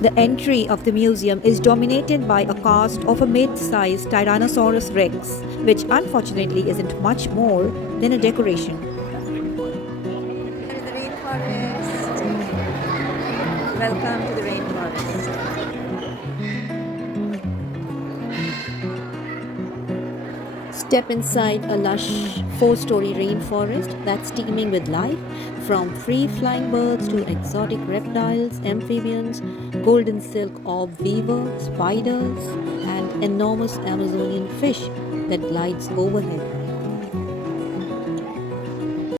The entry of the museum is dominated by a cast of a mid-sized Tyrannosaurus rex, which unfortunately isn't much more than a decoration. The rainforest. Welcome to the rainforest. Step inside a lush 4-story rainforest that's teeming with life, from free flying birds to exotic reptiles, amphibians, golden silk orb weaver, spiders, and enormous Amazonian fish that glides overhead.